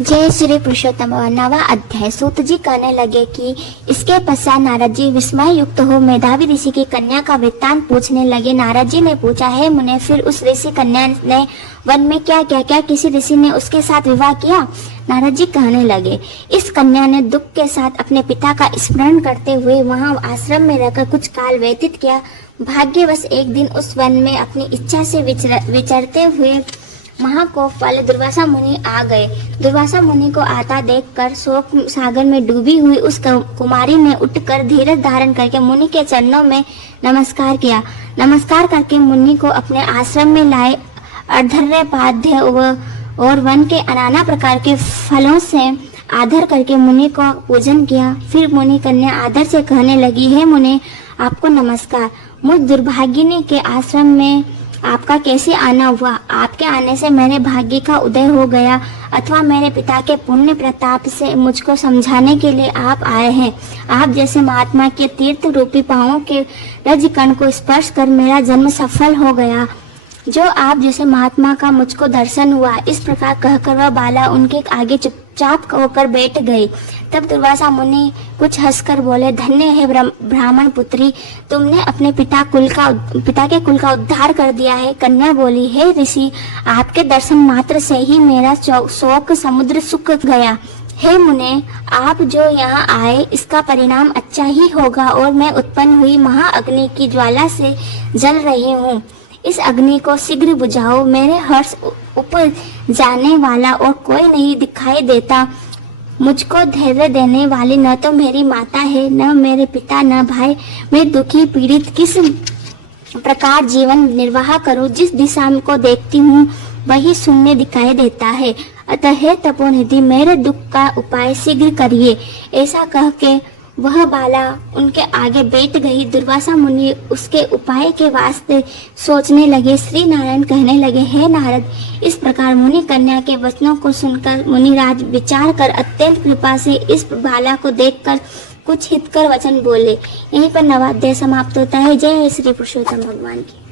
जय श्री पुरुषोत्तम। नवा अध्याय। सूत जी कहने लगे कि इसके पश्चात नारद जी विस्मय युक्त हो मेधावी ऋषि की कन्या का वृत्तांत पूछने लगे। नारद जी ने पूछा, है मुने, फिर उस ऋषि कन्या ने वन में क्या किया? क्या किसी ऋषि ने उसके साथ विवाह किया? नारद जी कहने लगे, इस कन्या ने दुख के साथ अपने पिता का स्मरण करते हुए वहां आश्रम में रहकर कुछ काल व्यतीत किया। भाग्यवश एक दिन उस वन में अपनी इच्छा से विचरते हुए महाकोप वाले दुर्वासा मुनि आ गए। दुर्वासा मुनि को आता देखकर शोक सागर में डूबी हुई उस कुमारी ने उठकर धीरज धारण करके मुनि के चरणों में नमस्कार किया। नमस्कार करके मुनि को अपने आश्रम में लाए। अर्धर्य पाद्य और वन के नाना प्रकार के फलों से आदर करके मुनि को पूजन किया। फिर मुनि कन्या आदर से कहने लगी, है मुनि, आपको नमस्कार। मुझ दुर्भागिनी के आश्रम में आपका कैसे आना हुआ? आपके आने से मेरे भाग्य का उदय हो गया अथवा मेरे पिता के पुण्य प्रताप से मुझको समझाने के लिए आप आए हैं? आप जैसे महात्मा के तीर्थ रूपी पांवों के रज कण को स्पर्श कर मेरा जन्म सफल हो गया। जो आप जैसे महात्मा का मुझको दर्शन हुआ। इस प्रकार कहकर वह बाला उनके आगे चुपचाप होकर बैठ गई। तब दुर्वासा मुनि कुछ हंसकर बोले, धन्य है ब्राह्मण पुत्री, तुमने अपने पिता के कुल का उद्धार कर दिया है। कन्या बोली, हे ऋषि, आपके दर्शन मात्र से ही मेरा शोक समुद्र सूख गया। हे मुने, आप जो यहाँ आए इसका परिणाम अच्छा ही होगा और मैं उत्पन्न हुई महाअग्नि की ज्वाला से जल रही हूँ। इस अग्नि को शीघ्र बुझाओ। मेरे हर्ष ऊपर जाने वाला और कोई नहीं दिखाई देता। मुझको धैर्य देने वाली न तो मेरी माता है, न मेरे पिता, न भाई। मैं दुखी पीड़ित किस प्रकार जीवन निर्वाह करूं? जिस दिशा को देखती हूँ वही शून्य दिखाई देता है। अतः हे तपोनिधि, मेरे दुख का उपाय शीघ्र करिए। ऐसा कह के वह बाला उनके आगे बैठ गई। दुर्वासा मुनि उसके उपाय के वास्ते सोचने लगे। श्री नारायण कहने लगे, हे नारद, इस प्रकार मुनि कन्या के वचनों को सुनकर मुनिराज विचार कर अत्यंत कृपा से इस बाला को देखकर कुछ हितकर वचन बोले। यहीं पर नवाध्याय समाप्त होता है। जय श्री पुरुषोत्तम भगवान की।